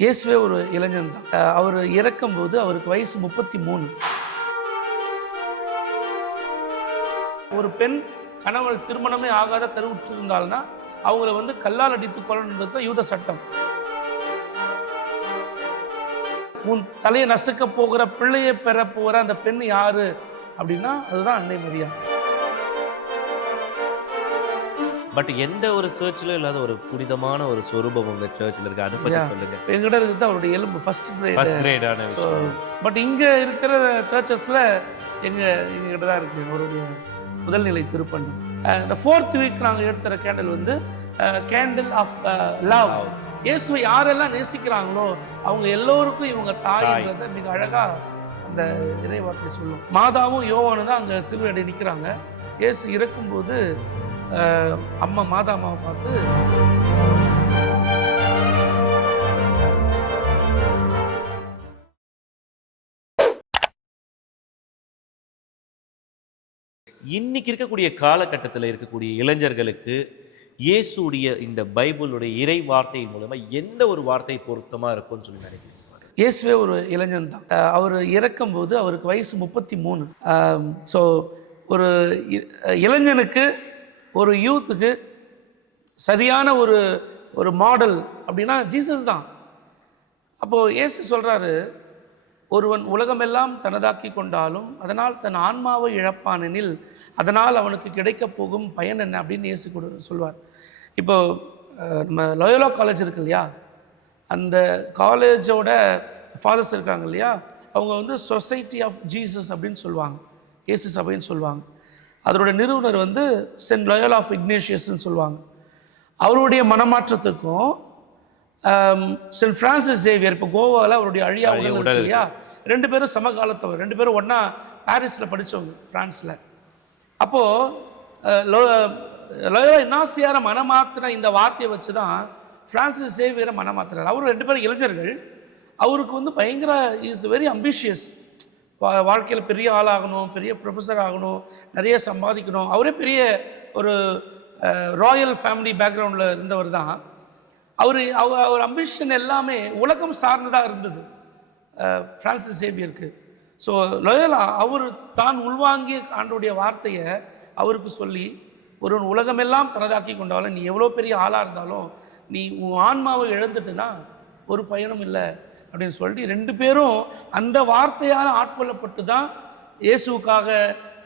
இயேசுவே ஒரு இளைஞன் தான். அவர் இறக்கும்போது அவருக்கு வயசு முப்பத்தி மூணு ஒரு பெண் கணவன் திருமணமே ஆகாத கருவுற்றிருந்தால்னா அவங்கள வந்து கல்லால் அடித்து கொல்லணுன்றது தான் யூத சட்டம். உன் தலையை நசுக்க போகிற பிள்ளையை பெற போகிற அந்த பெண் யாரு? அப்படின்னா அதுதான் அன்னை மரியா. பட் எந்த ஒரு சர்ச்சிலும் இல்லாத ஒரு புனிதமான ஒரு சொரூபம் உங்க சர்ச்சில் இருக்கு? அதை பத்தி. சொல்லுங்க. எங்கிட்ட இருக்குது அவருடைய எலும்பு ஃபர்ஸ்ட் கிரேட் ஃபர்ஸ்ட் கிரேடான பட் இங்கே இருக்கிற சர்ச்சஸில் எங்கள் எங்ககிட்ட தான் இருக்குது அவருடைய முதல்நிலை திருப்பண்ணம் இந்த ஃபோர்த் வீக் நாங்கள் எடுத்துகிற கேண்டில் வந்து கேண்டில் ஆஃப் லவ் இயேசுவை யாரெல்லாம் நேசிக்கிறாங்களோ அவங்க எல்லோருக்கும் இவங்க தாய்ன்றதை மிக அழகாக அந்த இறைவார்த்தை சொல்லும். மாதாவும் யோவானும் தான் அங்கே சிலுவையடி நிற்கிறாங்க இயேசு இறக்கும்போது அம்மா மாதா அம்மாவை பார்த்து இன்னைக்கு இருக்கக்கூடிய காலகட்டத்தில் இருக்கக்கூடிய இளைஞர்களுக்கு இயேசுடைய இந்த பைபிளுடைய இறை வார்த்தையின் மூலமா எந்த ஒரு வார்த்தை பொருத்தமா இருக்கும்னு சொல்லி நினைக்கிறீங்க? இயேசுவே ஒரு இளைஞன் தான். அவர் இறக்கும்போது அவருக்கு வயசு முப்பத்தி மூணு. ஸோ ஒரு இ- இளைஞனுக்கு ஒரு யூத்துக்கு சரியான ஒரு ஒரு மாடல் அப்படின்னா ஜீசஸ் தான். அப்போது ஏசு சொல்கிறாரு ஒருவன் உலகமெல்லாம் தனதாக்கி கொண்டாலும் அதனால் தன் ஆன்மாவை இழப்பானெனில் அதனால் அவனுக்கு கிடைக்கப் போகும் பயன் என்ன அப்படின்னு இயேசு கொடு சொல்வார். இப்போ நம்ம லயோலா காலேஜ் இருக்கு இல்லையா? அந்த காலேஜோட ஃபாதர்ஸ் இருக்காங்க இல்லையா? அவங்க வந்து சொசைட்டி ஆஃப் ஜீசஸ் அப்படின்னு சொல்லுவாங்க. இயேசு சபைன்னு சொல்லுவாங்க. அதோட நிறுவனர் வந்து சென்ட் லயோலா ஆஃப் இக்னேஷியஸ்ன்னு சொல்லுவாங்க. அவருடைய மனமாற்றத்துக்கும் ஆம், சென்ட் பிரான்சிஸ் சேவியர் இப்போ கோவாவில் அவருடைய அழியா உடல் இல்லையா? ரெண்டு பேரும் சமகாலத்தவர் ரெண்டு பேரும் ஒன்றா பாரிஸில் படித்தவங்க ஃப்ரான்ஸில் அப்போது லோயோ இன்னாசியாரை மனமாத்தின இந்த வார்த்தையை வச்சு தான் ஃப்ரான்சிஸ் சேவியரை மனமாத்துறாரு. அவர் ரெண்டு பேரும் இளைஞர்கள். அவருக்கு வந்து பயங்கர இஸ் வெரி அம்பிஷியஸ் வா வாழ்க்கையில் பெரிய ஆளாகணும் பெரிய ப்ரொஃபஸர் ஆகணும் நிறைய சம்பாதிக்கணும். அவரே பெரிய ஒரு ராயல் ஃபேமிலி பேக்ரவுண்டில் இருந்தவர் தான். அவர் அவர் அவர் அம்பிஷன் எல்லாமே உலகம் சார்ந்ததாக இருந்தது. ஃப்ரான்சிஸ் சேவியருக்கு ஸோ லோயலா அவர் தான் உள்வாங்கிய ஆண்டோடைய வார்த்தையை அவருக்கு சொல்லி ஒருவன் உலகமெல்லாம் தனதாக்கி கொண்டாலும் நீ எவ்வளோ பெரிய ஆளாக இருந்தாலும் நீ உன் ஆன்மாவை இழந்துட்டுனா ஒரு பயனும் இல்லை. அப்படின்னு சொல்லிட்டு ரெண்டு பேரும் அந்த வார்த்தையால் ஆட்கொள்ளப்பட்டு தான் இயேசுக்காக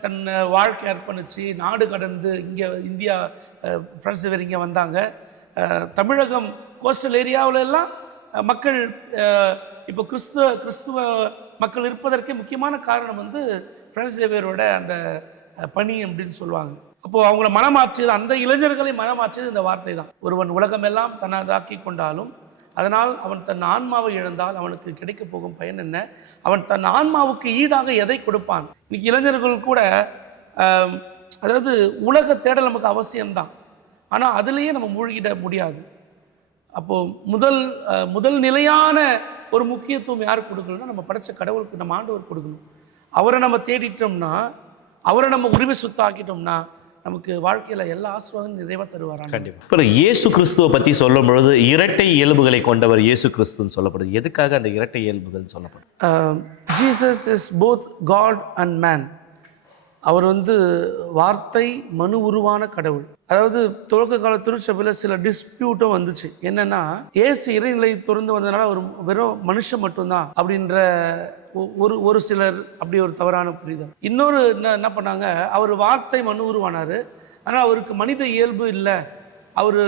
தன் வாழ்க்கை அர்ப்பணித்து நாடு கடந்து இங்கே இந்தியா ஃப்ரெண்ட்ஸ் வேறு இங்கே வந்தாங்க. தமிழகம் கோஸ்டல் ஏரியாவில் எல்லாம் மக்கள் இப்போ கிறிஸ்துவ கிறிஸ்துவ மக்கள் இருப்பதற்கே முக்கியமான காரணம் வந்து ஃப்ரெண்ட்ஸ் சேவியரோட அந்த பணி அப்படின்னு சொல்லுவாங்க. அப்போது அவங்கள மனமாற்றியது அந்த இளைஞர்களை மனமாற்றியது இந்த வார்த்தை தான் ஒருவன் உலகமெல்லாம் தனதாக்கி கொண்டாலும் அதனால் அவன் தன் ஆன்மாவை இழந்தால் அவனுக்கு கிடைக்கப் போகும் பயன் என்ன? அவன் தன் ஆன்மாவுக்கு ஈடாக எதை கொடுப்பான்? இன்னைக்கு இளைஞர்கள் கூட அதாவது உலக தேடல் நமக்கு அவசியம்தான். ஆனால் அதுலேயே நம்ம மூழ்கிட முடியாது. அப்போது முதல் முதல் நிலையான ஒரு முக்கியத்துவம் யாருக்கு கொடுக்கணும்னா நம்ம படைச்ச கடவுளுக்கு நம்ம ஆண்டவர் கொடுக்கணும். அவரை நம்ம தேடிட்டோம்னா அவரை நம்ம உரிமை சுத்தாக்கிட்டோம்னா நமக்கு வாழ்க்கையில் எல்லா ஆசீர்வாதமும் நிறைவாக தருவாராங்க. கண்டிப்பா. அப்புறம் இயேசு கிறிஸ்துவை பத்தி சொல்லும் பொழுது இரட்டை இயல்புகளை கொண்டவர் இயேசு கிறிஸ்துன்னு சொல்லப்படுது. எதுக்காக அந்த இரட்டை இயல்புகள் சொல்லப்படும் Jesus is both God and man அவர் வந்து வார்த்தை மனு உருவான கடவுள். அதாவது தொடக்க கால திருச்சபையில் சில டிஸ்பியூட்டும் வந்துச்சு. என்னன்னா ஏசு இறைநிலை திறந்து வந்ததுனால அவர் வெறும் மனுஷன் மட்டும்தான் அப்படின்ற ஒரு ஒரு சிலர் அப்படி ஒரு தவறான புரிதல். இன்னொரு என்ன என்ன பண்ணாங்க அவர் வார்த்தை மனு உருவானார். ஆனால் அவருக்கு மனித இயல்பு இல்லை. அவர்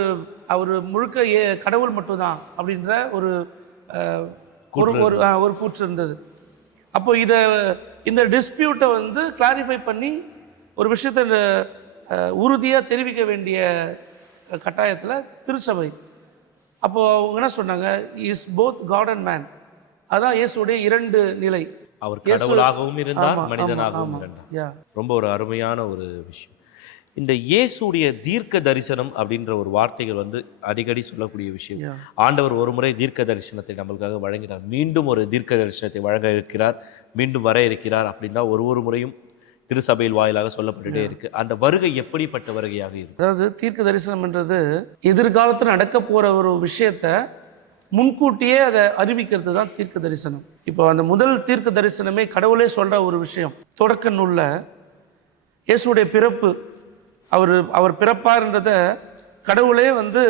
அவர் முழுக்க ஏ கடவுள் மட்டும்தான் அப்படின்ற ஒரு ஒரு ஒரு கூற்று இருந்தது. அப்போ இதை இந்த டிஸ்பியூட்டை வந்து கிளாரிஃபை பண்ணி ஒரு விஷயத்தை உறுதியாக தெரிவிக்க வேண்டிய கட்டாயத்தில் திருச்சபை. அப்போது அவங்க என்ன சொன்னாங்க is both God and man அதான் இயேசுடைய இரண்டு நிலை. அவர் கடவுளாகவும் இருந்தார் மனிதனாகவும் ரொம்ப ஒரு அருமையான ஒரு விஷயம். இந்த இயேசுடைய தீர்க்க தரிசனம் அப்படின்ற ஒரு வார்த்தைகள் வந்து அடிக்கடி சொல்லக்கூடிய விஷயம். ஆண்டவர் ஒரு முறை தீர்க்க தரிசனத்தை நம்மளுக்காக வழங்கினார். மீண்டும் ஒரு தீர்க்க தரிசனத்தை வழங்க இருக்கிறார். மீண்டும் வர இருக்கிறார் அப்படின்னு தான் ஒரு ஒரு முறையும் திருசபையில் வாயிலாக சொல்லப்பட்டுட்டே இருக்கு. அந்த வருகை எப்படிப்பட்ட வருகையாக இருக்கும்? அதாவது தீர்க்க தரிசனம்ன்றது எதிர்காலத்தில் நடக்க போகிற ஒரு விஷயத்த முன்கூட்டியே அதை அறிவிக்கிறது தான் தீர்க்க தரிசனம். இப்போ அந்த முதல் தீர்க்க தரிசனமே கடவுளே சொல்கிற ஒரு விஷயம். தொடக்க நூலில் இயேசுடைய பிறப்பு அவர் அவர் பிறப்பார்ன்றத கடவுளே வந்து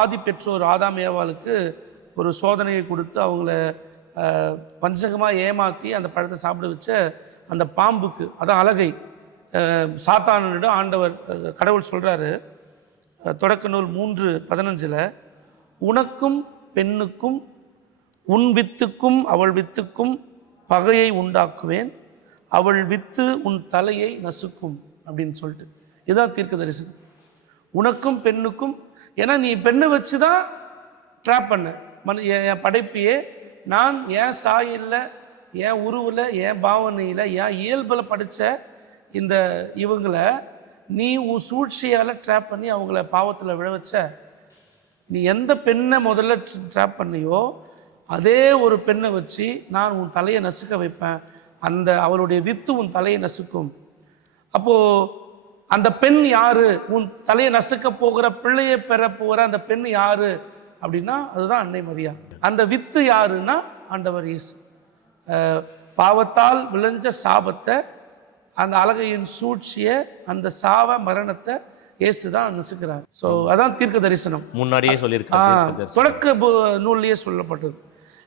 ஆதி பெற்றோர் ஆதாம் ஏவாளுக்கு ஒரு சோதனையை கொடுத்து அவங்கள வஞ்சகமாக ஏமாற்றி அந்த பழத்தை சாப்பிட வச்ச அந்த பாம்புக்கு அதான் அழகை சாத்தானனிடம் சாத்தானிடம் ஆண்டவர் கடவுள் சொல்கிறாரு தொடக்க நூல் மூன்று பதினஞ்சில் உனக்கும் பெண்ணுக்கும் உன் வித்துக்கும் அவள் வித்துக்கும் பகையை உண்டாக்குவேன். அவள் வித்து உன் தலையை நசுக்கும் அப்படின்னு சொல்லிட்டு. இதுதான் தீர்க்க தரிசனம் உனக்கும் பெண்ணுக்கும் ஏன்னா நீ பெண்ணை வச்சு தான் ட்ராப் பண்ண. மன என் என் படைப்பையே நான் என் சாயல்ல என் உருவில் என் பாவனையில் என் இயல்பில் படித்த இந்த இவங்களை நீ உன் சூழ்ச்சியால் ட்ராப் பண்ணி அவங்கள பாவத்தில் விழ வச்ச நீ எந்த பெண்ணை முதல்ல ட்ராப் பண்ணியோ அதே ஒரு பெண்ணை வச்சு நான் உன் தலையை நசுக்க வைப்பேன். அந்த அவளுடைய வித்து உன் தலையை நசுக்கும். அப்போது அந்த பெண் யாரு? உன் தலையை நசுக்க போகிற பிள்ளையை பெற போகிற அந்த பெண் யாரு? அப்படின்னா அதுதான் அன்னை மரியா. அந்த வித்து யாருன்னா ஆண்டவர் இயேசு. பாவத்தால் விளைஞ்ச சாபத்தை அந்த அழகையின் சூழ்ச்சியை அந்த சாவ மரணத்தை இயேசு தான் நசுக்கிறார். ஸோ அதான் தீர்க்க தரிசனம் முன்னாடியே சொல்லியிருக்காங்க தொடக்க நூல்லையே சொல்லப்பட்டது.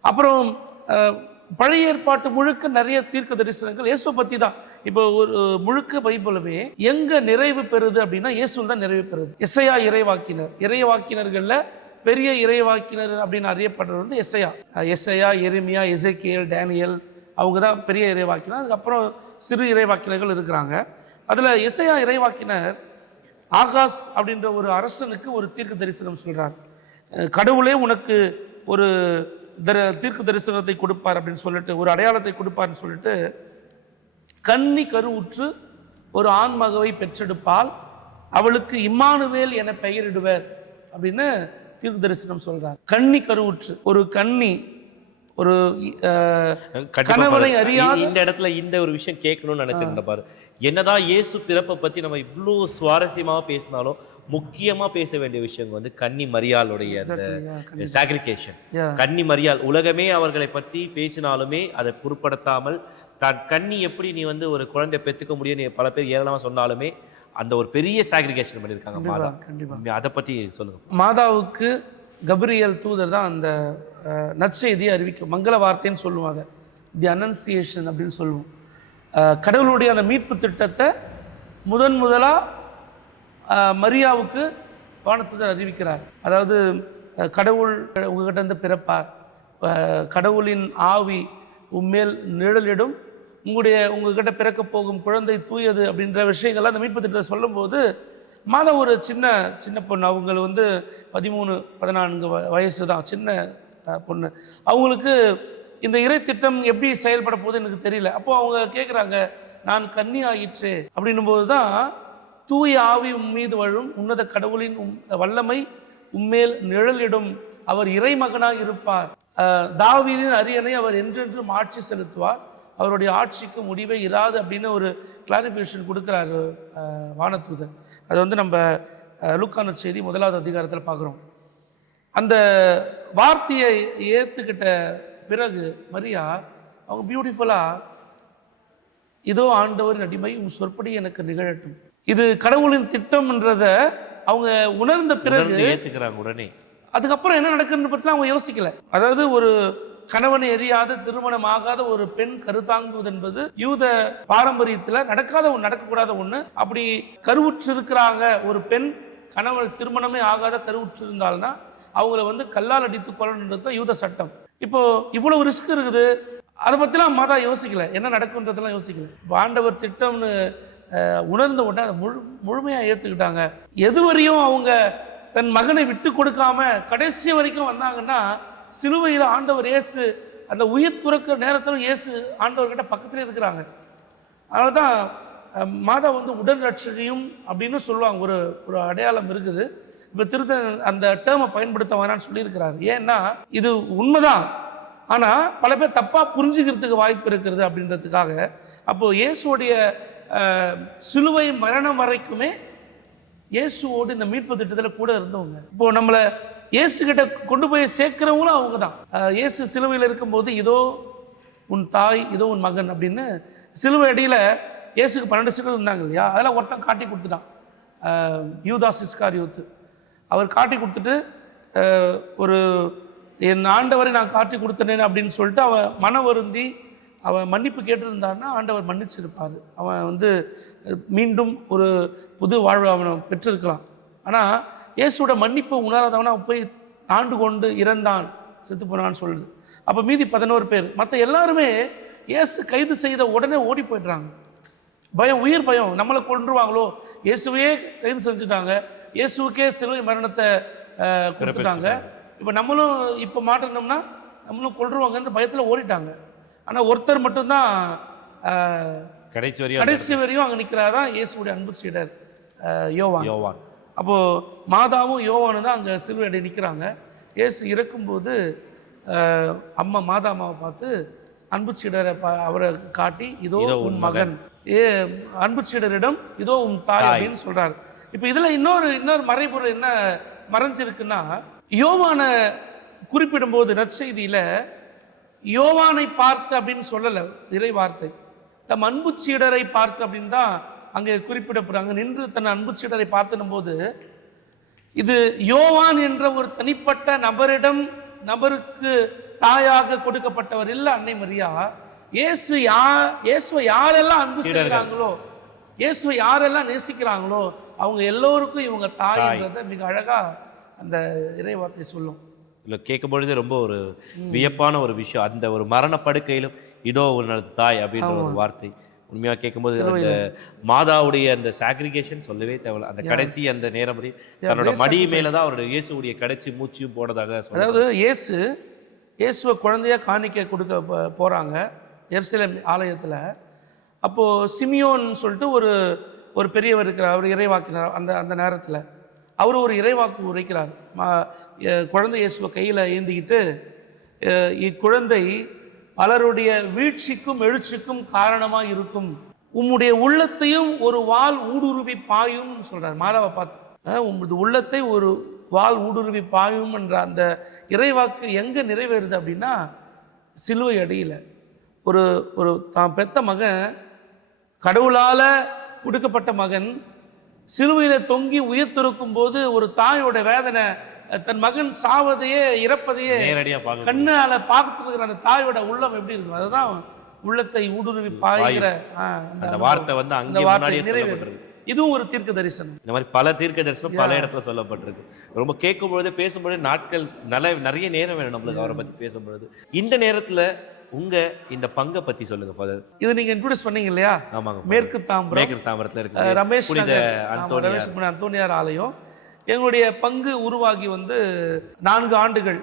அப்புறம் பழைய ஏற்பாட்டு முழுக்க நிறைய தீர்க்க தரிசனங்கள் இயேசுவை பற்றி தான் இப்போ ஒரு முழுக்க பைபிளுமே எங்க நிறைவு பெறுது அப்படின்னா இயேசு தான் நிறைவு பெறுது. எஸ்ஐயா இறைவாக்கினர். இறைவாக்கினர்களில் பெரிய இறைவாக்கினர் அப்படின்னு அறியப்படுறது வந்து எஸ்ஐயா எஸ்ஐயா எருமியா எசேக்கியல் டேனியல் அவங்க தான் பெரிய இறைவாக்கினர். அதுக்கப்புறம் சிறு இறைவாக்கினர்கள் இருக்கிறாங்க. அதில் எஸ்ஐயா இறைவாக்கினர் ஆகாஸ் அப்படின்ற ஒரு அரசனுக்கு ஒரு தீர்க்க தரிசனம் சொல்கிறார் கடவுளே உனக்கு ஒரு தர தீர்க்க தரிசனத்தை கொடுப்பார் அப்படின்னு சொல்லிட்டு ஒரு அடையாளத்தை கொடுப்பார்னு சொல்லிட்டு கன்னி கருவுற்று ஒரு ஆண் மகவை பெற்றெடுப்பால் அவளுக்கு இம்மானுவேல் என பெயரிடுவர் அப்படின்னு தீர்க்க தரிசனம் சொல்கிறார் கன்னி கருவுற்று ஒரு கன்னி ஒரு கணவனை. அறியாத இந்த இடத்துல இந்த ஒரு விஷயம் கேட்கணும்னு நினைச்சிருந்தேன் பாரு. என்னதான் இயேசு பிறப்பை பத்தி நம்ம இவ்வளோ சுவாரஸ்யமா பேசினாலும் முக்கியமா பேச வேண்டிய விஷயம் வந்து கன்னி மரியாளுடைய அந்த சாக்ரிகேஷன். கன்னி மரியாள். உலகமே அவர்களை பற்றி பேசினாலுமே அதை பொருட்படுத்தாமல் தான் கன்னி எப்படி நீ வந்து ஒரு குழந்தை பெத்துக்க முடியும்னு பல பேர் ஏளனமா சொன்னாலுமே அந்த ஒரு பெரிய சாக்ரிகேஷன் பண்ணியிருக்காங்க மாதா. அதை பத்தி சொல்லுங்க. மாதாவுக்கு கபிரியல் தூதர் தான் அந்த நற்செய்தியை அறிவிக்கும் மங்கள வார்த்தைன்னு சொல்லுவாங்க. தி அனன்சியேஷன் அப்படின்னு சொல்லுவோம். கடவுளுடைய அந்த மீட்பு திட்டத்தை முதன் முதலாக மரியாவுக்கு வானத்தூதர் அறிவிக்கிறார். அதாவது கடவுள் உங்ககிட்ட இருந்து பிறப்பார். கடவுளின் ஆவி உம்மேல் நிழலிடும். உங்களுடைய உங்ககிட்ட பிறக்க போகும் குழந்தை தூயது அப்படின்ற விஷயங்கள்லாம் அந்த மீட்பு திட்டத்தை சொல்லும்போது மாதம் ஒரு சின்ன சின்ன பொண்ணு. அவங்க வந்து பதிமூணு பதினான்கு வ- வயசு தான் சின்ன பொண்ணு. அவங்களுக்கு இந்த இறை திட்டம் எப்படி செயல்பட போகுது எனக்கு தெரியல. அப்போ அவங்க கேட்குறாங்க நான் கன்னி ஆயிற்று. அப்படின்னும் போது தான் தூய ஆவி உன் மீது வழும் உன்னத கடவுளின் உம் வல்லமை உம்மேல் நிழலிடும். அவர் இறைமகனாக இருப்பார். தாவீதின் அரியணை அவர் என்றென்றும் ஆட்சி செலுத்துவார். அவருடைய ஆட்சிக்கு முடிவே இராது அப்படின்னு ஒரு கிளாரிஃபிகேஷன் கொடுக்குறாரு அஹ், வானதூதன். அது வந்து நம்ம லூக்கான செய்தி முதலாவது அதிகாரத்தில் பார்க்குறோம். அந்த வார்த்தையை ஏற்றுக்கிட்ட பிறகு மரியா அவங்க பியூட்டிஃபுல்லாக இதோ ஆண்டவரின் அடிமை உன் சொற்படி எனக்கு நிகழட்டும். இது கடவுளின் திட்டம்ன்றத அவங்க உணர்ந்த பிறகு ஏத்துக்கிறாங்க உடனே. அதுக்கப்புறம் என்ன நடக்குதுன்னு பற்றிலாம் அவங்க யோசிக்கல. அதாவது ஒரு கணவனை எரியாத திருமணம் ஆகாத ஒரு பெண் கருத்தாங்குவது என்பது யூத பாரம்பரியத்தில் நடக்காத ஒன்று நடக்கக்கூடாத ஒன்று அப்படி கருவுற்று இருக்கிறாங்க ஒரு பெண் கணவன் திருமணமே ஆகாத கருவுற்று இருந்தால்னா அவங்கள வந்து கல்லால் அடித்து கொள்ளணுன்றது தான் யூத சட்டம். இப்போ இவ்வளவு ரிஸ்க் இருக்குது. அதை பற்றிலாம் மாதா யோசிக்கல. என்ன நடக்குன்றதெல்லாம் யோசிக்கல. பாண்டவர் ஆண்டவர் திட்டம்னு உணர்ந்த உடனே அதை முழு முழுமையாக ஏற்றுக்கிட்டாங்க எது வரையும் அவங்க தன் மகனை விட்டு கொடுக்காம கடைசி வரைக்கும் வந்தாங்கன்னா சிலுவையில் ஆண்டவர் இயேசு அந்த உயிர் துறக்கிற நேரத்தில் இயேசு ஆண்டவர்கிட்ட பக்கத்தில் இருக்கிறாங்க. அதனால தான் மாதா வந்து உடல் ரட்சகையும் அப்படின்னு சொல்லுவாங்க. ஒரு ஒரு அடையாளம் இருக்குது. இப்போ திருத்த அந்த டேர்மை பயன்படுத்த வேணாம்னு சொல்லியிருக்கிறாரு. ஏன்னா இது உண்மைதான். ஆனால் பல பேர் தப்பாக புரிஞ்சுக்கிறதுக்கு வாய்ப்பு இருக்கிறது அப்படின்றதுக்காக அப்போது இயேசுடைய சிலுவை மரணம் வரைக்குமே இயேசுவோடு இந்த மீட்பு திட்டத்தில் கூட இருந்தவங்க. இப்போ நம்மளை இயேசுகிட்ட கொண்டு போய் சேர்க்குறவங்களும் அவங்க தான் இயேசு சிலுவையில் இருக்கும்போது இதோ உன் தாய் இதோ உன் மகன் அப்படின்னு சிலுவை அடியில் இயேசுக்கு பன்னெண்டு சிலுவை இருந்தாங்க இல்லையா? அதெல்லாம் ஒருத்தன் காட்டி கொடுத்துட்டான். யூதாஸ் இஸ்கார் யூத்து அவர் காட்டி கொடுத்துட்டு ஒரு என் ஆண்டவரை நான் காட்டி கொடுத்தனேன் அப்படின்னு சொல்லிட்டு அவன் மன வருந்தி அவன் மன்னிப்பு கேட்டிருந்தான்னா ஆண்டவர் மன்னிச்சிருப்பார். அவன் வந்து மீண்டும் ஒரு புது வாழ்வு அவனை பெற்றிருக்கலாம். ஆனால் இயேசுவோட மன்னிப்பு உணராதவன அவன் போய் ஆண்டு கொண்டு இறந்தான் செத்து போனான்னு சொல்லுது. அப்போ மீதி பதினோரு பேர் மற்ற எல்லாருமே இயேசு கைது செய்த உடனே ஓடி போயிடுறாங்க. பயம் உயிர் பயம் நம்மளை கொன்றுவாங்களோ? இயேசுவையே கைது செஞ்சுட்டாங்க. இயேசுவுக்கே சிலுவை மரணத்தை கொடுத்துட்டாங்க. இப்போ நம்மளும் இப்போ மாட்டினோம்னா நம்மளும் கொன்றுவாங்கன்ற பயத்தில் ஓடிட்டாங்க. ஆனால் ஒருத்தர் மட்டும்தான் கடைசி வரையும் கடைசி வரையும் அங்கே நிற்கிறாரா இயேசுடைய அன்பு சீடர் யோவான். யோவான். அப்போது மாதாவும் யோவானும் தான் அங்கே சிலுவை அடி நிற்கிறாங்க இயேசு இறக்கும்போது அம்மா மாதா அம்மாவை பார்த்து அன்பு சீடரை பா அவரை காட்டி இதோ உன் மகன். ஏ அன்பு சீடரிடம் இதோ உன் தாய். அப்படின்னு சொல்றாரு. இப்போ இதில் இன்னொரு இன்னொரு மறைபொருள் என்ன மறைஞ்சிருக்குன்னா யோவானை குறிப்பிடும்போது நற்செய்தியில் யோவானை பார்த்து அப்படின்னு சொல்லலை இறை வார்த்தை. தம் அன்பு சீடரை பார்த்து அப்படின்னு தான் அங்கே குறிப்பிடப்படுறாங்க நின்று தன் அன்பு சீடரை பார்த்துனும் போது இது யோவான் என்ற ஒரு தனிப்பட்ட நபரிடம் நபருக்கு தாயாக கொடுக்கப்பட்டவர் இல்லை அன்னை மரியா. இயேசு யா இயேசுவை யாரெல்லாம் அன்பு செய்கிறாங்களோ இயேசுவை யாரெல்லாம் நேசிக்கிறாங்களோ அவங்க எல்லோருக்கும் இவங்க தாய்ன்றதை மிக அழகா அந்த இறை வார்த்தை சொல்லும். இல்லை கேட்கும் பொழுது ரொம்ப ஒரு வியப்பான ஒரு விஷயம். அந்த ஒரு மரண படுக்கையிலும் இதோ உன்னது தாய் அப்படின்ற ஒரு வார்த்தை. உண்மையாக கேட்கும்போது அந்த மாதாவுடைய அந்த சாக்ரிகேஷன் சொல்லவே தேவையில்ல. அந்த கடைசி அந்த நேரம் தன்னோட மடி மேல தான் அவருடைய இயேசுடைய கடைசி மூச்சியும் போனதாக அதாவது இயேசு இயேசுவை குழந்தையா காணிக்க கொடுக்க போ- போறாங்க எருசலேம் ஆலயத்தில். அப்போது சிமியோன் சொல்லிட்டு ஒரு ஒரு பெரியவர் இருக்கிறார். அவர் இறைவாக்கினார் அந்த அந்த நேரத்தில். அவர் ஒரு இறைவாக்கு உரைக்கிறார். மா குழந்தை இயேசுவை கையில் ஏந்திக்கிட்டு இக்குழந்தை பலருடைய வீழ்ச்சிக்கும் எழுச்சிக்கும் காரணமாக இருக்கும். உம்முடைய உள்ளத்தையும் ஒரு வாள் ஊடுருவி பாயும்னு சொல்கிறார் மாதாவை பார்த்து உங்களது உள்ளத்தை ஒரு வாள் ஊடுருவி பாயும் என்ற அந்த இறைவாக்கு எங்கே நிறைவேறுது அப்படின்னா சிலுவை அடியில். ஒரு ஒரு தான் பெத்த மகன் கடவுளால் கொடுக்கப்பட்ட மகன் சிலுவையில் தொங்கி உயிர் துறக்கும் போது ஒரு தாயோட வேதனை தன் மகன் சாவதையே இறப்பதையே கண்ணால பார்த்துட்டு இருக்கிற அந்த தாயோட உள்ளம் எப்படி இருக்கும்? அதுதான் உள்ளத்தை ஊடுருவி பாய்கிற அந்த. வார்த்தை வந்து அந்த அங்கே முன்னாடியே சொல்லப்பட்டிருக்கு. இதுவும் ஒரு தீர்க்க தரிசனம். இந்த மாதிரி பல தீர்க்க தரிசனம் பல இடத்துல சொல்லப்பட்டிருக்கு. ரொம்ப கேட்கும் பொழுது பேசும்பொழுது நாட்கள் நல்ல நிறைய நேரம் வேணும் நம்மளுக்கு அவரை பத்தி பேசும்பொழுது. இந்த நேரத்துல உங்க இந்த பங்கை பத்தி சொல்லுங்க ஃபாதர் இதை நீங்க இன்ட்ரோடியூஸ் பண்ணீங்க இல்லையா? ஆமாங்க. மேற்கு தாம்பரம். மேகர் தாமரத்துல அஹ், இருக்கு ரமேஷ் ரமேஷ் அந்தோனியார் ஆலயம். எங்களுடைய பங்கு உருவாகி வந்து நான்கு ஆண்டுகள்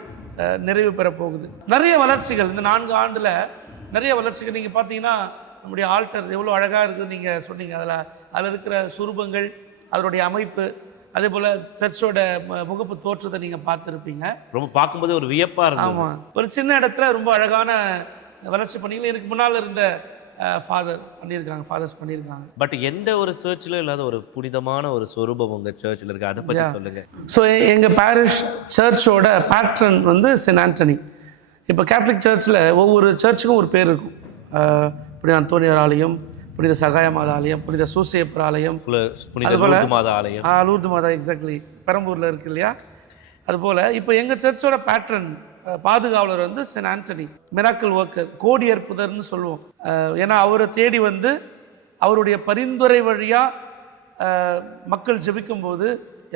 நிறைவு பெற போகுது. நிறைய வளர்ச்சிகள் இந்த நான்கு ஆண்டுல நிறைய வளர்ச்சிகள். நீங்க பார்த்தீங்கன்னா நம்முடைய ஆல்டர் எவ்வளோ அழகா இருக்குது நீங்க சொன்னீங்க. அதில் அதில் இருக்கிற சுரூபங்கள் அதனுடைய அமைப்பு அதே போல் சர்ச்சோட முகப்பு தோற்றத்தை நீங்கள் பார்த்துருப்பீங்க. ரொம்ப பார்க்கும்போது ஒரு வியப்பா இருந்தது. ஆமாம் ஒரு சின்ன இடத்துல ரொம்ப அழகான வளர்ச்சி பண்ணிகள் எனக்கு முன்னால் இருந்த ஃபாதர் பண்ணியிருக்காங்க ஃபாதர்ஸ் பண்ணியிருக்காங்க பட் எந்த ஒரு சர்ச்சிலும் இல்லாத ஒரு புனிதமான ஒரு சொரூபம் உங்க சர்ச்சில் இருக்கு? அதை பத்தி சொல்லுங்க. ஸோ எங்கள் பாரிஷ் சர்ச்சோட பேட்ரன் வந்து சென்ட் ஆண்டனி. இப்போ கேத்தலிக் சர்ச்சில் ஒவ்வொரு சர்ச்சுக்கும் ஒரு பேர் இருக்கும். புனித அந்தோனியார் ஆலயம் புனித சகாயமாத ஆலயம் புனித சூசையப்பர் ஆலயம். புனித மாத ஆலயம். ஆ, லூர்து மாதா எக்ஸாக்ட்லி பெரம்பூரில் இருக்கு இல்லையா? அதுபோல் இப்போ எங்கள் சர்ச்சோட பேட்ரன் பாதுகாவலர் வந்து சென் ஆண்டனி மிராக்கல் ஒர்க்கர் கோடியர் புதர்னு சொல்லுவோம். ஏன்னா அவரை தேடி வந்து அவருடைய பரிந்துரை வழியாக மக்கள் ஜெபிக்கும்போது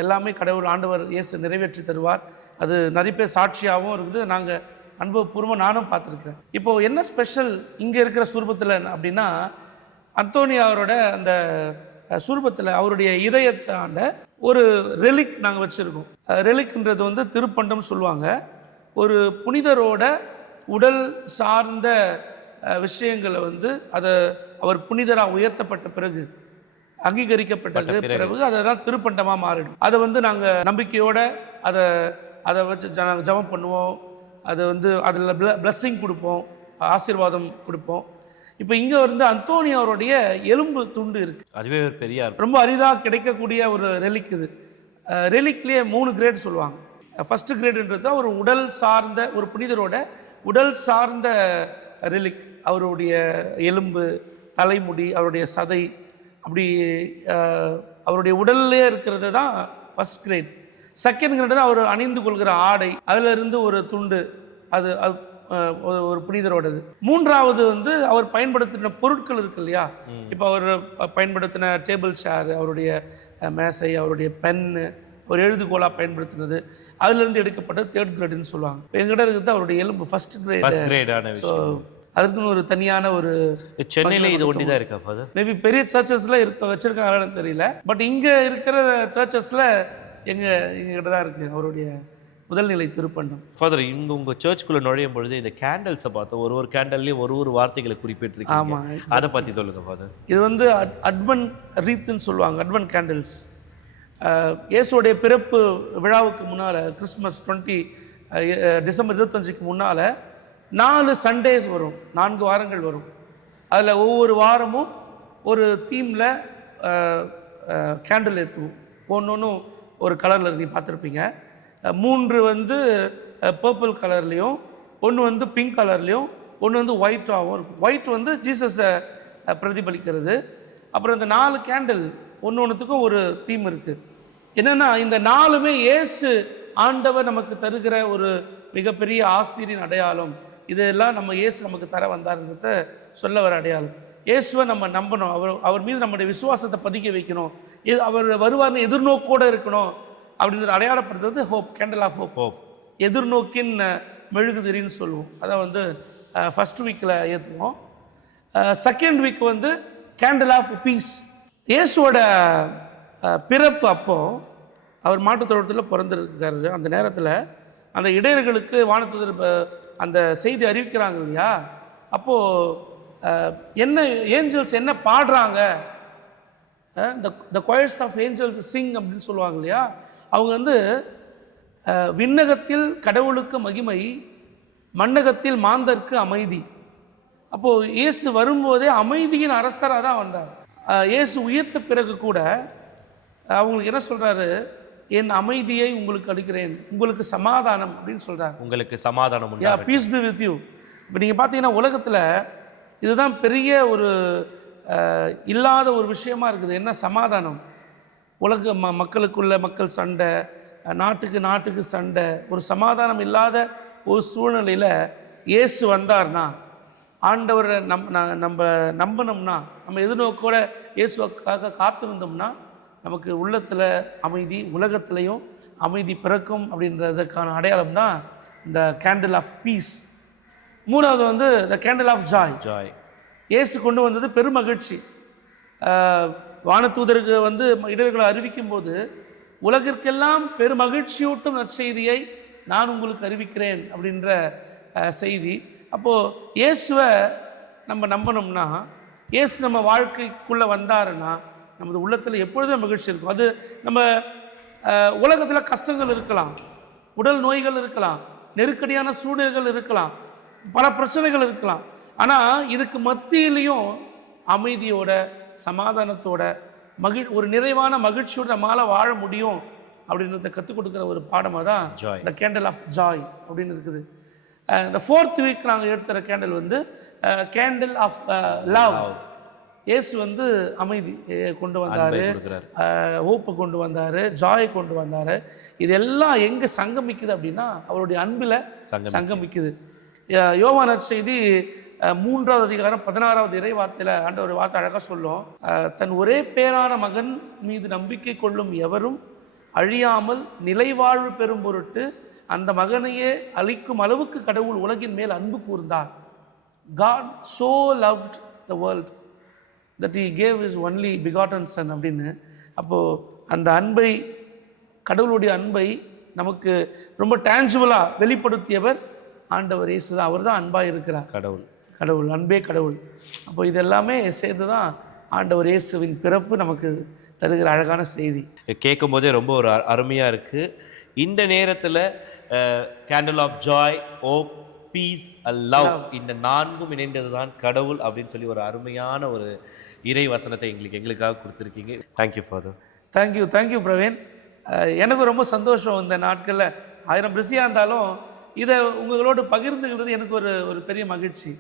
எல்லாமே கடவுள் ஆண்டவர் இயேசு நிறைவேற்றி தருவார். அது நிறைய பேர் சாட்சியாகவும் இருக்குது. நாங்கள் அனுபவபூர்வமாக நானும் பார்த்துருக்கிறேன். இப்போது என்ன ஸ்பெஷல் இங்கே இருக்கிற சுரூபத்தில் அப்படின்னா அந்தோனியாவரோட அந்த சுரூபத்தில் அவருடைய இதயத்தாண்ட ஒரு ரெலிக் நாங்கள் வச்சுருக்கோம். ரெலிக்ன்றது வந்து திருப்பண்டம் சொல்லுவாங்க. ஒரு புனிதரோட உடல் சார்ந்த விஷயங்களை வந்து அதை அவர் புனிதராக உயர்த்தப்பட்ட பிறகு அங்கீகரிக்கப்பட்டது பிறகு. அதை தான் திருப்பண்டமாக மாறிடும். அதை வந்து நாங்கள் நம்பிக்கையோட அதை அதை வச்சு ஜ நாங்கள் ஜெபம் பண்ணுவோம். அதை வந்து அதில் பிளஸ்ஸிங் கொடுப்போம் ஆசீர்வாதம் கொடுப்போம். இப்போ இங்கே வந்து அந்தோனி அவருடைய எலும்பு துண்டு இருக்குது அதுவே ஒரு பெரிய. ரொம்ப அரிதாக கிடைக்கக்கூடிய ஒரு ரெலிக் இது. ரெலிக்லேயே மூணு கிரேட் சொல்லுவாங்க. ஃபஸ்ட்டு கிரேடுன்றது ஒரு உடல் சார்ந்த ஒரு புனிதரோட உடல் சார்ந்த ரெலிக் அவருடைய எலும்பு தலைமுடி அவருடைய சதை அப்படி அவருடைய உடல்லே இருக்கிறது தான் ஃபஸ்ட் கிரேட் செகண்ட் கிரேட் தான் அவர் அணிந்து கொள்கிற ஆடை அதுல இருந்து ஒரு துண்டு அது அது ஒரு- புனிதரோடது. மூன்றாவது வந்து அவர் பயன்படுத்தின பொருட்கள் இருக்கு இல்லையா? இப்போ அவர் பயன்படுத்தின டேபிள் சேர் அவருடைய மேசை அவருடைய பென்னு ஒரு எழுதுகோலாக பயன்படுத்தினது. அதுலேருந்து எடுக்கப்பட்ட தேர்ட் கிரேடுன்னு சொல்லுவாங்க. இப்போ எங்கிட்ட இருக்கிறது அவருடைய எலும்பு ஃபர்ஸ்ட் கிரேட் ஸோ அதற்குன்னு ஒரு தனியான ஒரு சென்னையில இது ஒண்டி தான் இருக்கா ஃபாதர் மேபி பெரிய சர்ச்சஸில் இருக்க வச்சுருக்காங்கன்னு தெரியல. பட் இங்கே இருக்கிற சர்ச்சஸில் எங்கள் எங்ககிட்ட தான் இருக்குது அவருடைய முதல்நிலை திருப்பண்டம். ஃபாதர் இங்க உங்க சர்ச்சுக்குள்ள நுழையும் பொழுது இந்த கேண்டல்ஸை பார்த்தோம் ஒரு ஒரு கேண்டல்லையும் ஒரு ஒரு வார்த்தைகளை குறிப்பிட்டிருக்கீங்க. ஆமாம் அதை பத்தி சொல்லுங்க ஃபாதர் இது வந்து அட் அட்வன் ரீத்துன்னு சொல்லுவாங்க அட்வன் கேண்டில்ஸ் இயேசுடைய பிறப்பு விழாவுக்கு முன்னால் கிறிஸ்மஸ் டுவெண்ட்டி டிசம்பர் இருபத்தஞ்சுக்கு முன்னால் நாலு சண்டேஸ் வரும் நான்கு வாரங்கள் வரும். அதில் ஒவ்வொரு வாரமும் ஒரு தீமில் கேண்டில் ஏற்றுவோம் ஒன்று ஒன்றும் ஒரு கலரில் நீ பார்த்துருப்பீங்க. மூன்று வந்து பர்பிள் கலர்லேயும் ஒன்று வந்து பிங்க் கலர்லேயும் ஒன்று வந்து ஒயிட்டாகவும் இருக்கும். ஒயிட் வந்து ஜீசஸை பிரதிபலிக்கிறது. அப்புறம் இந்த நாலு கேண்டில் ஒன்று ஒன்றுத்துக்கும் ஒரு தீம் இருக்குது என்னென்னா இந்த நாலுமே இயேசு ஆண்டவர் நமக்கு தருகிற ஒரு மிகப்பெரிய ஆசிரியரின் அடையாளம். இதெல்லாம் நம்ம இயேசு நமக்கு தர வந்தாருன்றத சொல்ல வர அடையாளம். இயேசுவை நம்ம நம்பணும். அவர் அவர் மீது நம்முடைய விசுவாசத்தை பதிக்க வைக்கணும். இது அவர் வருவார்னு எதிர்நோக்கோடு இருக்கணும். அப்படின்றது அடையாளப்படுத்துறது ஹோப் கேண்டில் ஆஃப் ஹோப். ஓ எதிர்நோக்கின் மெழுகுதிரின்னு சொல்லுவோம். அதை வந்து ஃபஸ்ட் வீக்கில் ஏற்றுவோம் செகண்ட் வீக் வந்து கேண்டில் ஆஃப் பீஸ். இயேசுவோட பிறப்பு அப்போது அவர் மாட்டுத் தொழுவத்தில் பிறந்திருக்காரு. அந்த நேரத்தில் அந்த இடையர்களுக்கு வானத்துதர் அந்த செய்தி அறிவிக்கிறாங்க இல்லையா? அப்போது என்ன ஏஞ்சல்ஸ் என்ன பாடுறாங்க? The the choirs of angels sing அப்படின்னு சொல்லுவாங்க இல்லையா? அவங்க வந்து விண்ணகத்தில் கடவுளுக்கு மகிமை மண்ணகத்தில் மாந்தர்க்கு அமைதி. அப்போது இயேசு வரும்போதே அமைதியின் அரசராக தான் வந்தார் இயேசு உயிர்த்த பிறகு கூட அவங்களுக்கு என்ன சொல்கிறாரு என் அமைதியை உங்களுக்கு அளிக்கிறேன். உங்களுக்கு சமாதானம் அப்படின்னு சொல்கிறார் உங்களுக்கு சமாதானம் யா பீஸ் பி வித் யூ இப்போ நீங்கள் பார்த்தீங்கன்னா உலகத்தில் இதுதான் பெரிய ஒரு இல்லாத ஒரு விஷயமா இருக்குது. என்ன சமாதானம்? உலக ம மக்களுக்குள்ள மக்கள் சண்டை நாட்டுக்கு நாட்டுக்கு சண்டை ஒரு சமாதானம் இல்லாத ஒரு சூழ்நிலையில் இயேசு வந்தார்னா ஆண்டவரை நம் ந- நம்ம நம்பினோம்னா நம்ம எதிர்நோக்கோட இயேசுக்காக காத்திருந்தோம்னா நமக்கு உள்ளத்தில் அமைதி உலகத்திலையும் அமைதி பிறக்கும் அப்படின்றதுக்கான அடையாளம் தான் இந்த கேண்டில் ஆஃப் பீஸ் மூணாவது வந்து the candle of joy joy இயேசு கொண்டு வந்தது பெருமகிழ்ச்சி. ஆஹ், வானதூதருக்கு வந்து இடர்களை அறிவிக்கும் போது உலகிற்கெல்லாம் பெருமகிழ்ச்சியூட்டும் நற்செய்தியை நான் உங்களுக்கு அறிவிக்கிறேன் அப்படின்ற செய்தி. அப்போது இயேசுவை நம்ம நம்பணும்னா இயேசு நம்ம வாழ்க்கைக்குள்ளே வந்தாருன்னா நமது உள்ளத்தில் எப்பொழுதும் மகிழ்ச்சி இருக்கும். அது நம்ம உலகத்தில் கஷ்டங்கள் இருக்கலாம். உடல் நோய்கள் இருக்கலாம். நெருக்கடியான சூழ்நிலைகள் இருக்கலாம். பல பிரச்சனைகள் இருக்கலாம். ஆனால் இதுக்கு மத்தியிலையும் அமைதியோட சமாதானத்தோட மகிழ் ஒரு நிறைவான மகிழ்ச்சியோட நம்மளால் வாழ முடியும் அப்படின்றத கற்றுக் கொடுக்குற ஒரு பாடமாக தான். இந்த கேண்டில் ஆஃப் ஜாய் அப்படின்னு இருக்குது. இந்த ஃபோர்த் வீக் நாங்கள் எடுத்துகிற கேண்டில் வந்து கேண்டில் ஆஃப் லவ் இயேசு வந்து அமைதி கொண்டு வந்தார். ஹோப்பை கொண்டு வந்தார் ஜாயை கொண்டு வந்தார். இதெல்லாம் எங்கே சங்கமிக்குது அப்படின்னா அவருடைய அன்பில் சங்கம் சங்கமிக்குது. யோவான் செய்தி மூன்றாவது அதிகாரம் பதினாறாவது இறை வார்த்தையில் ஆண்டவர் வார்த்தை அழகாக சொல்லும். தன் ஒரே பேரான மகன் மீது நம்பிக்கை கொள்ளும் எவரும் அழியாமல் நிலைவாழ்வு பெறும் பொருட்டு அந்த மகனையே அளிக்கும் அளவுக்கு கடவுள் உலகின் மேல் அன்பு கூர்ந்தார். God so loved the world. That he gave his only begotten son அப்படின்னு. அப்போது அந்த அன்பை கடவுளுடைய அன்பை நமக்கு ரொம்ப டேஞ்சிபிளாக வெளிப்படுத்தியவர் ஆண்டவர் இயேசு தான். அவர் தான் அன்பாக இருக்கிறார். கடவுள். கடவுள் அன்பே கடவுள். அப்போ இதெல்லாமே சேர்ந்து தான் ஆண்டவர் இயேசுவின் பிறப்பு நமக்கு தருகிற அழகான செய்தி. கேட்கும் போதே ரொம்ப ஒரு அ- அருமையா இருக்கு. இந்த நேரத்துல candle of joy of peace a love இந்த நான்கும் இணைந்தது தான் கடவுள் அப்படின்னு சொல்லி ஒரு அருமையான ஒரு இறை வசனத்தை எங்களுக்கு எங்களுக்காக கொடுத்துருக்கீங்க. Thank you father thank you thank you Praveen ah எனக்கு ரொம்ப சந்தோஷம் இந்த நாட்களில். ஆயிரம் பிஸியாக இருந்தாலும் இதை உங்களோடு பகிர்ந்துக்கிறது எனக்கு ஒரு ஒரு பெரிய மகிழ்ச்சி.